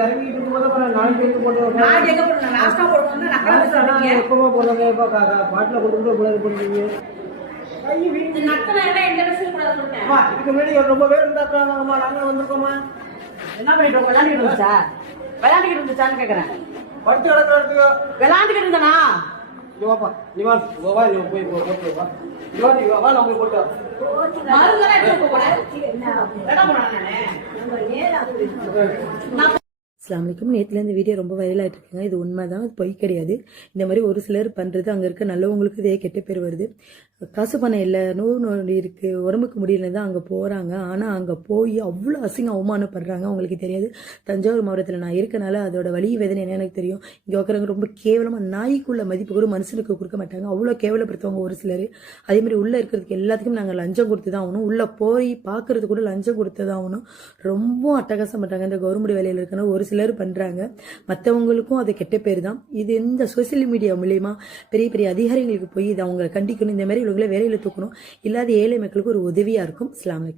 இறங்கிட்டு இருக்கும்போது நாளைக்கு எடுத்து போட்டு எப்பமா போடுறாங்க இப்போ பாட்டில் கொண்டு போடுறீங்க. இதுக்கு முன்னாடி ரொம்ப பேர் இருந்தாக்காங்கம்மா, நாங்களும் வந்திருக்கோம்மா. என்ன பண்ணிட்டு விளையாண்டுக்கிட்டு இருந்துச்சா? விளையாண்டுக்கிட்டு இருந்துச்சான்னு கேக்குறேன். படுத்து கிடக்கிறதுக்கு விளையாண்டுக்கிட்டு இருந்தானா? வாப்பா, நீ வா நீ போய் போட்டு வா. நீ வா நான் போய் போட்டு அஸ்ஸலாமு நேற்றுலேருந்து வீடியோ ரொம்ப வைரல் ஆகிட்டு இருக்குங்க. இது உண்மை தான், அது பொய் கிடையாது. இந்த மாதிரி ஒரு சிலர் பண்ணுறது அங்கே இருக்க நல்லவங்களுக்கு இதே கெட்ட பேர் வருது. காசு பணம் இல்லை, நோய் இருக்குது, உடம்புக்கு முடியல தான் அங்கே போகிறாங்க. ஆனால் அங்கே போய் அவ்வளோ அவமானப்படுறாங்க. அவங்களுக்கு தெரியாது. தஞ்சாவூர் மாவட்டத்தில் நான் இருக்கனால அதோட வலி வேதனை என்ன எனக்கு தெரியும். இங்கே உட்காரவங்க ரொம்ப கேவலமாக, நாய்க்குள்ள மதிப்பு கூட மனுஷனுக்கு கொடுக்க மாட்டாங்க. அவ்வளோ கேவலப்படுத்துவாங்க ஒரு சிலர். அதேமாதிரி உள்ளே இருக்கிறதுக்கு எல்லாத்துக்கும் நாங்கள் லஞ்சம் கொடுத்து தான் ஆகணும். உள்ளே போய் பார்க்கறது கூட லஞ்சம் கொடுத்து தான் ஆகணும். ரொம்ப அட்டகாசம் பண்ணுறாங்க. இந்த கவர்மெண்ட் வேலையில் இருக்கணும் ஒரு சிலர் பண்றாங்க. மற்றவங்களுக்கும் அது கெட்ட பேர் தான். இது இந்த சோசியல் மீடியா மூலியமா பெரிய பெரிய அதிகாரிகளுக்கு போய் இதை அவங்க கண்டிக்கணும். இந்த மாதிரி இவங்களை வேலையில தூக்கணும். இல்லாத ஏழை மக்களுக்கு ஒரு உதவியா இருக்கும். அஸ்ஸலாமு அலைக்கும்.